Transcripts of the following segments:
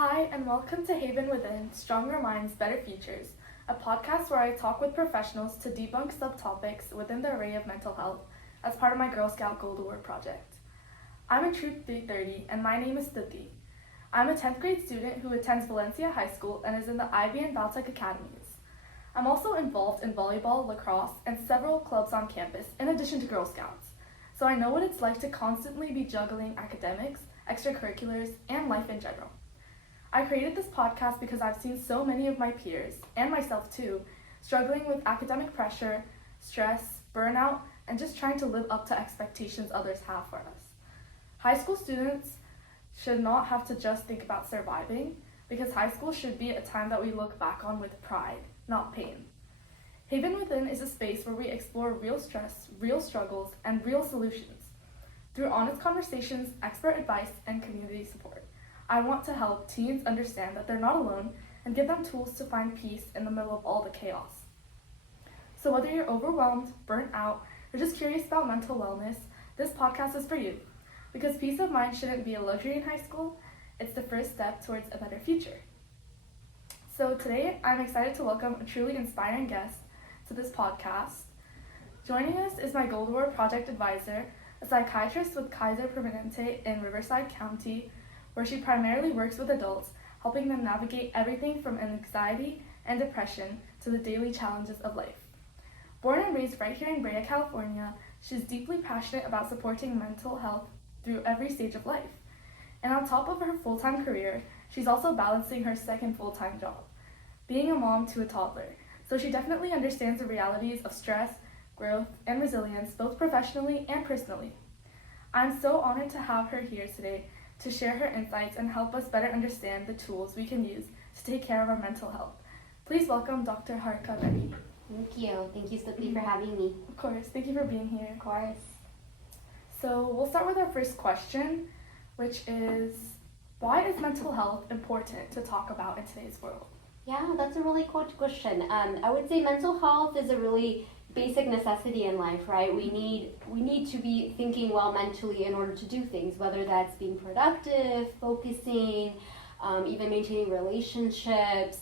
Hi, and welcome to Haven Within Stronger Minds, Better Futures, a podcast where I talk with professionals to debunk subtopics within the array of mental health as part of my Girl Scout Gold Award project. I'm a Troop 330, and my name is Stuti. I'm a 10th grade student who attends Valencia High School and is in the Ivy and Valtech academies. I'm also involved in volleyball, lacrosse, and several clubs on campus, in addition to Girl Scouts, so I know what it's like to constantly be juggling academics, extracurriculars, and life in general. I created this podcast because I've seen so many of my peers, and myself too, struggling with academic pressure, stress, burnout, and just trying to live up to expectations others have for us. High school students should not have to just think about surviving, because high school should be a time that we look back on with pride, not pain. Haven Within is a space where we explore real stress, real struggles, and real solutions. Through honest conversations, expert advice, and community support, I want to help teens understand that they're not alone and give them tools to find peace in the middle of all the chaos. So whether you're overwhelmed, burnt out, or just curious about mental wellness, this podcast is for you. Because peace of mind shouldn't be a luxury in high school, it's the first step towards a better future. So today, I'm excited to welcome a truly inspiring guest to this podcast. Joining us is my Gold Award project advisor, a psychiatrist with Kaiser Permanente in Riverside County, where she primarily works with adults, helping them navigate everything from anxiety and depression to the daily challenges of life. Born and raised right here in Brea, California, she's deeply passionate about supporting mental health through every stage of life. And on top of her full-time career, she's also balancing her second full-time job, being a mom to a toddler. So she definitely understands the realities of stress, growth, and resilience, both professionally and personally. I'm so honored to have her here today to share her insights and help us better understand the tools we can use to take care of our mental health. Please welcome Dr. Harika Reddy. Thank you. Thank you, Stuti, for having me. Of course. Thank you for being here. Of course. So we'll start with our first question, which is, why is mental health important to talk about in today's world? Yeah, that's a really cool question. I would say mental health is a really basic necessity in life, right? We need to be thinking well mentally in order to do things, whether that's being productive, focusing, even maintaining relationships,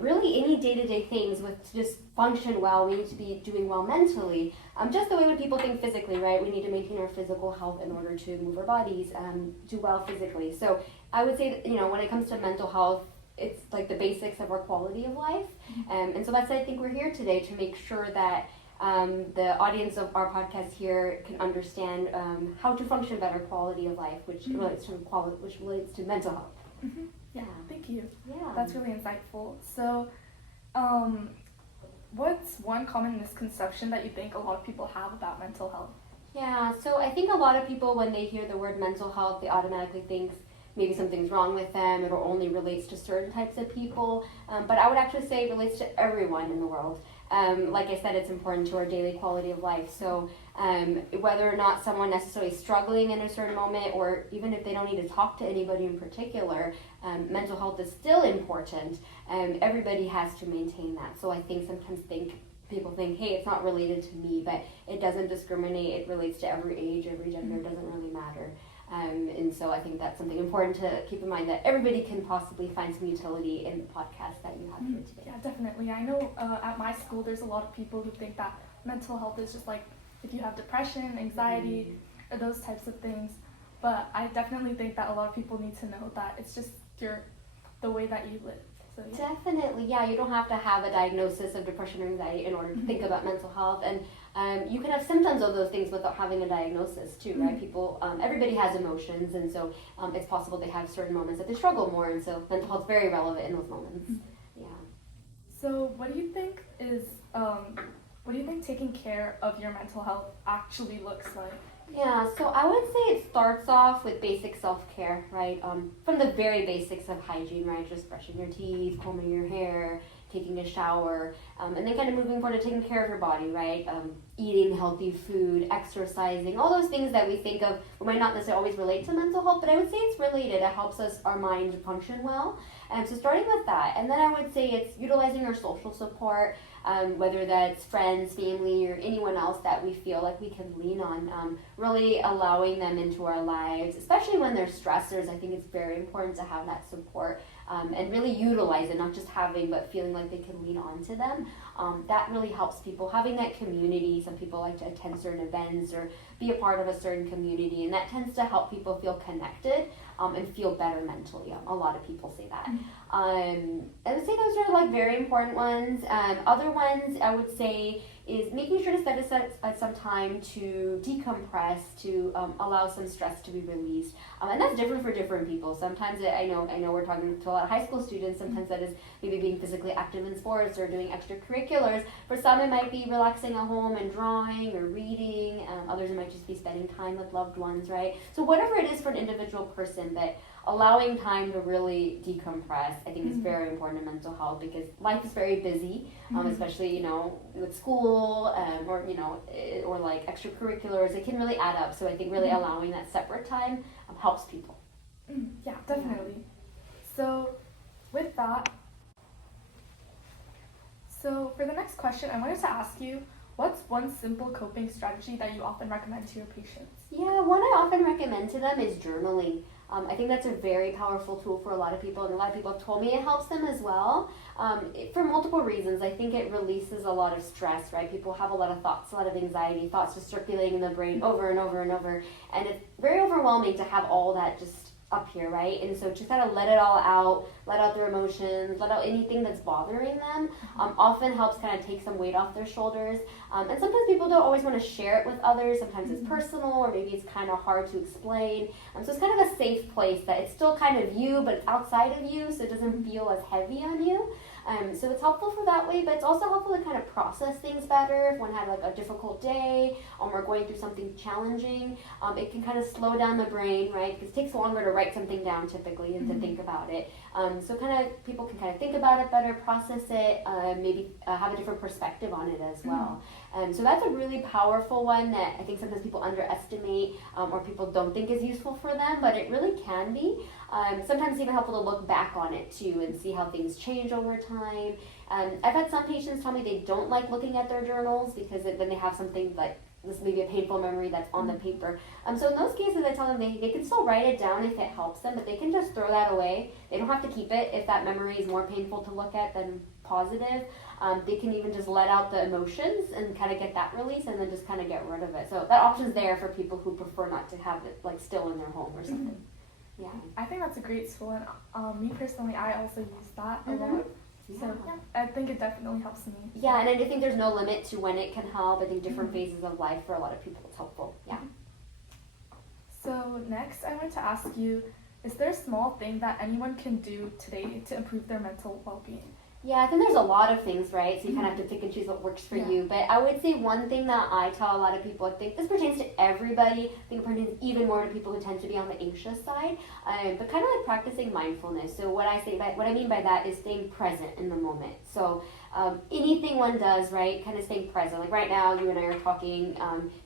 really any day-to-day things with to just function well. We need to be doing well mentally. Just the way when people think physically, right? We need to maintain our physical health in order to move our bodies, do well physically. So I would say that, when it comes to mental health, it's like the basics of our quality of life. And so that's why I think we're here today, to make sure that the audience of our podcast here can understand how to function better quality of life, which relates to mental health. Mm-hmm. Yeah, thank you. Yeah. That's really insightful. So, what's one common misconception that you think a lot of people have about mental health? Yeah, so I think a lot of people, when they hear the word mental health, they automatically think maybe something's wrong with them, it only relates to certain types of people, but I would actually say it relates to everyone in the world. Like I said, it's important to our daily quality of life. So whether or not someone necessarily is struggling in a certain moment, or even if they don't need to talk to anybody in particular, mental health is still important. Everybody has to maintain that. So I think sometimes people think, hey, it's not related to me, but it doesn't discriminate. It relates to every age, every gender, doesn't really matter. And so I think that's something important to keep in mind, that everybody can possibly find some utility in the podcast that you have here today. Yeah, definitely. I know at my school there's a lot of people who think that mental health is just like if you have depression, anxiety, or those types of things. But I definitely think that a lot of people need to know that it's just the way that you live. So, yeah. Definitely, yeah. You don't have to have a diagnosis of depression or anxiety in order to think about mental health, and you can have symptoms of those things without having a diagnosis too, right? People, everybody has emotions, and so it's possible they have certain moments that they struggle more, and so mental health is very relevant in those moments. Yeah. So, what do you think taking care of your mental health actually looks like? Yeah, so I would say it starts off with basic self-care, right? From the very basics of hygiene, right? Just brushing your teeth, combing your hair, taking a shower, and then kind of moving forward to taking care of your body, right? eating healthy food, exercising, all those things that we think of, we might not necessarily always relate to mental health, but I would say it's related. It helps our mind function well. So starting with that, and then I would say it's utilizing our social support, whether that's friends, family, or anyone else that we feel like we can lean on, really allowing them into our lives, especially when they're stressors. I think it's very important to have that support, and really utilize it, not just having, but feeling like they can lean on to them. That really helps people. Having that community, some people like to attend certain events or be a part of a certain community, and that tends to help people feel connected and feel better mentally. A lot of people say that. I would say those are like very important ones. Other ones I would say is making sure to set aside some time to decompress, to allow some stress to be released. And that's different for different people. Sometimes I know we're talking to a lot of high school students. Sometimes that is maybe being physically active in sports or doing extracurriculars. For some, it might be relaxing at home and drawing or reading. Others, it might just be spending time with loved ones, right? So whatever it is for an individual person, but allowing time to really decompress, I think is very important in mental health, because life is very busy, especially, with school, or like extracurriculars. It can really add up. So I think really allowing that separate time helps people. Yeah, definitely. So with that, so for the next question, I wanted to ask you, what's one simple coping strategy that you often recommend to your patients? Yeah, one I often recommend to them is journaling. I think that's a very powerful tool for a lot of people, and a lot of people have told me it helps them as well, for multiple reasons. I think it releases a lot of stress, right? People have a lot of thoughts, a lot of anxiety, thoughts just circulating in the brain over and over and over, and it's very overwhelming to have all that just up here, right? And so just kind of let it all out, let out their emotions, let out anything that's bothering them, often helps kind of take some weight off their shoulders. And sometimes people don't always want to share it with others. Sometimes it's personal, or maybe it's kind of hard to explain. So it's kind of a safe place that it's still kind of you, but it's outside of you, so it doesn't feel as heavy on you. So it's helpful for that way, but it's also helpful to kind of process things better. If one had like a difficult day, or going through something challenging, it can kind of slow down the brain, right? Because it takes longer to write something down typically and to think about it. So kind of people can kind of think about it better, process it, maybe have a different perspective on it as well. So that's a really powerful one that I think sometimes people underestimate, or people don't think is useful for them, but it really can be. Sometimes it's even helpful to look back on it too and see how things change over time. I've had some patients tell me they don't like looking at their journals because then they have something like this, maybe a painful memory that's on the paper. So in those cases, I tell them they can still write it down if it helps them, but they can just throw that away. They don't have to keep it if that memory is more painful to look at than positive. They can even just let out the emotions and kind of get that release, and then just kind of get rid of it. So that option's there for people who prefer not to have it like still in their home or something. Yeah, I think that's a great tool, and me personally, I also use that a lot. So yeah, I think it definitely helps me. Yeah, and I think there's no limit to when it can help. I think different phases of life for a lot of people it's helpful. Yeah. So next, I want to ask you, is there a small thing that anyone can do today to improve their mental well-being? Yeah, I think there's a lot of things, right? So you kind of have to pick and choose what works for you. But I would say one thing that I tell a lot of people, I think this pertains to everybody, I think it pertains even more to people who tend to be on the anxious side, but kind of like practicing mindfulness. So what I mean by that is staying present in the moment. So anything one does, right, kind of staying present. Like right now, you and I are talking,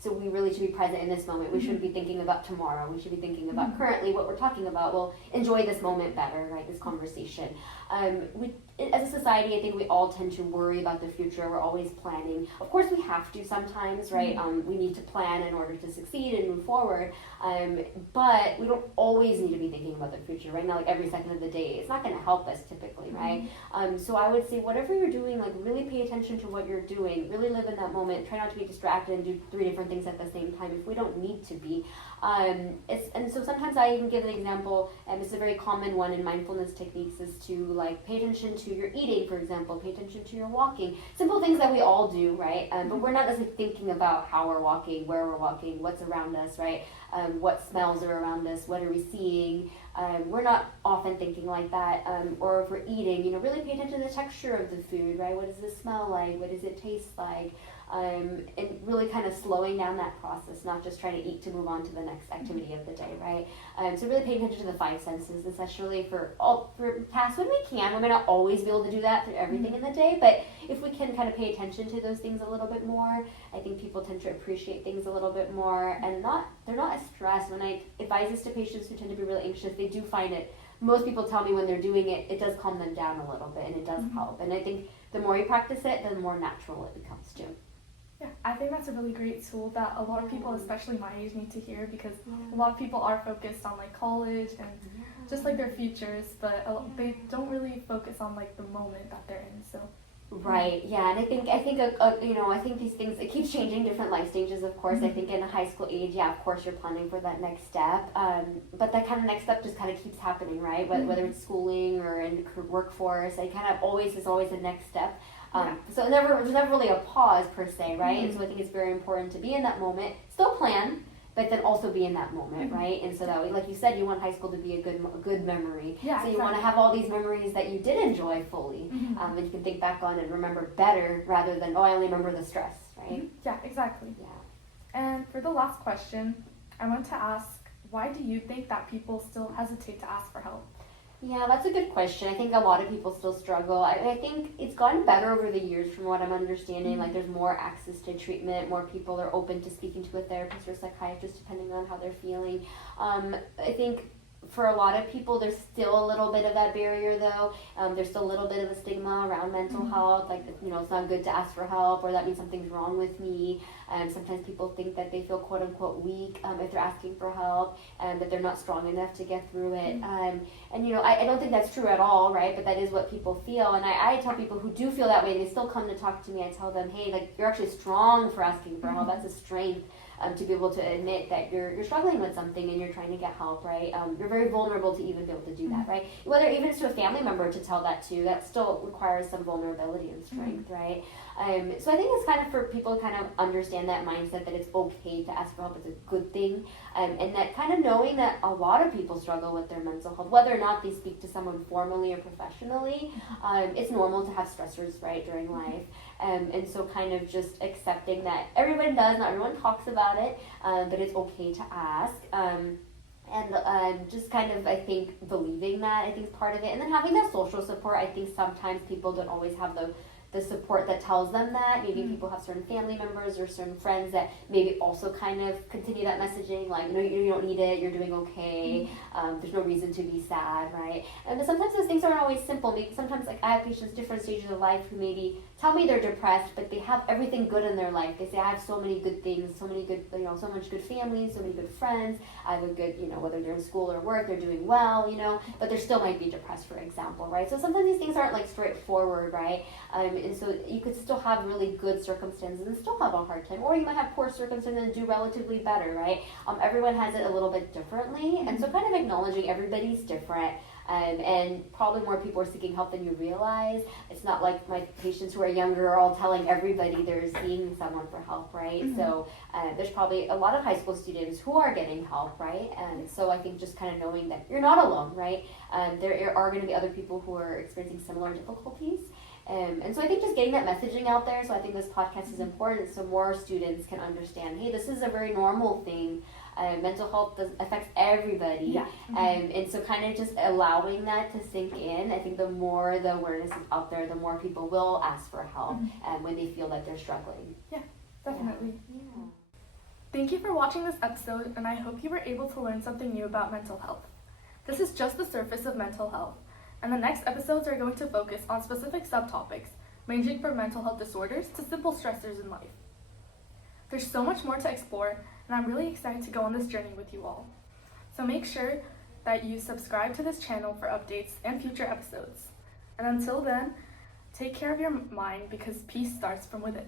so we really should be present in this moment. We shouldn't be thinking about tomorrow. We should be thinking about currently what we're talking about. We'll enjoy this moment better, right, this conversation. As a society, I think we all tend to worry about the future. We're always planning. Of course, we have to sometimes, right? We need to plan in order to succeed and move forward. But we don't always need to be thinking about the future, right? Not like every second of the day. It's not going to help us typically, right? So I would say whatever you're doing, like really pay attention to what you're doing. Really live in that moment. Try not to be distracted and do 3 different things at the same time if we don't need to be. And so sometimes I even give an example, and it's a very common one in mindfulness techniques, is to like pay attention to your eating, for example, pay attention to your walking. Simple things that we all do, right? But we're not necessarily thinking about how we're walking, where we're walking, what's around us, right? What smells are around us, what are we seeing? We're not often thinking like that. Or if we're eating, really pay attention to the texture of the food, right? What does it smell like? What does it taste like? and really kind of slowing down that process, not just trying to eat to move on to the next activity of the day, right? So really paying attention to the five senses, essentially for tasks when we can. We may not always be able to do that through everything in the day, but if we can kind of pay attention to those things a little bit more, I think people tend to appreciate things a little bit more, and they're not as stressed. When I advise this to patients who tend to be really anxious, they do find it. Most people tell me when they're doing it, it does calm them down a little bit, and it does help. And I think the more you practice it, the more natural it becomes too. Yeah, I think that's a really great tool that a lot of people, especially my age, need to hear, because a lot of people are focused on like college and just like their futures, but they don't really focus on like the moment that they're in. So. Right. Yeah, and I think I think these things, it keeps changing, different life stages, of course. I think in a high school age, yeah, of course you're planning for that next step, but that kind of next step just kind of keeps happening, right? Whether it's schooling or in the workforce, it kind of always is always a next step. So there's never really a pause per se, right? And so I think it's very important to be in that moment, still plan, but then also be in that moment, right? And so that way, like you said, you want high school to be a good memory. Yeah, so you want to have all these memories that you did enjoy fully, and you can think back on and remember better rather than, I only remember the stress, right? Yeah, exactly. Yeah. And for the last question, I want to ask, why do you think that people still hesitate to ask for help? Yeah, that's a good question. I think a lot of people still struggle. I think it's gotten better over the years from what I'm understanding. Like there's more access to treatment, more people are open to speaking to a therapist or psychiatrist depending on how they're feeling. I think for a lot of people, there's still a little bit of that barrier though. There's still a little bit of a stigma around mental health, like, it's not good to ask for help, or that means something's wrong with me. Sometimes people think that they feel quote unquote weak if they're asking for help, and that they're not strong enough to get through it. I don't think that's true at all, right? But that is what people feel. And I tell people who do feel that way, and they still come to talk to me, I tell them, hey, like, you're actually strong for asking for help. That's a strength. To be able to admit that you're struggling with something and you're trying to get help, right? You're very vulnerable to even be able to do that, right? Whether even it's to a family member to tell that to, that still requires some vulnerability and strength, right? So I think it's kind of for people to kind of understand that mindset that it's okay to ask for help, it's a good thing, and that kind of knowing that a lot of people struggle with their mental health, whether or not they speak to someone formally or professionally. It's normal to have stressors, right, during life. And so kind of just accepting that everyone does, not everyone talks about it, but it's okay to ask. And just kind of, I think, believing that, I think, is part of it. And then having that social support. I think sometimes people don't always have the support that tells them that. Maybe people have certain family members or certain friends that maybe also kind of continue that messaging, like, no, you don't need it, you're doing okay, there's no reason to be sad, right? And sometimes those things aren't always simple. Maybe sometimes, like, I have patients different stages of life who maybe tell me they're depressed, but they have everything good in their life. They say, I have so many good things, so many good, so much good family, so many good friends. I have a good, whether they're in school or work, they're doing well, but they still might be depressed, for example, right? So sometimes these things aren't, like, straightforward, right? And so you could still have really good circumstances and still have a hard time, or you might have poor circumstances and do relatively better, right? Everyone has it a little bit differently, and so kind of acknowledging everybody's different. And probably more people are seeking help than you realize. It's not like my patients who are younger are all telling everybody they're seeing someone for help, right? So there's probably a lot of high school students who are getting help, right? And so I think just kind of knowing that you're not alone, right? There are going to be other people who are experiencing similar difficulties. And so I think just getting that messaging out there, so I think this podcast is important so more students can understand, hey, this is a very normal thing. Mental health affects everybody. And so kind of just allowing that to sink in, I think the more the awareness is out there, the more people will ask for help when they feel that they're struggling. Yeah, definitely. Yeah. Thank you for watching this episode, and I hope you were able to learn something new about mental health. This is just the surface of mental health, and the next episodes are going to focus on specific subtopics, ranging from mental health disorders to simple stressors in life. There's so much more to explore, and I'm really excited to go on this journey with you all. So make sure that you subscribe to this channel for updates and future episodes. And until then, take care of your mind because peace starts from within.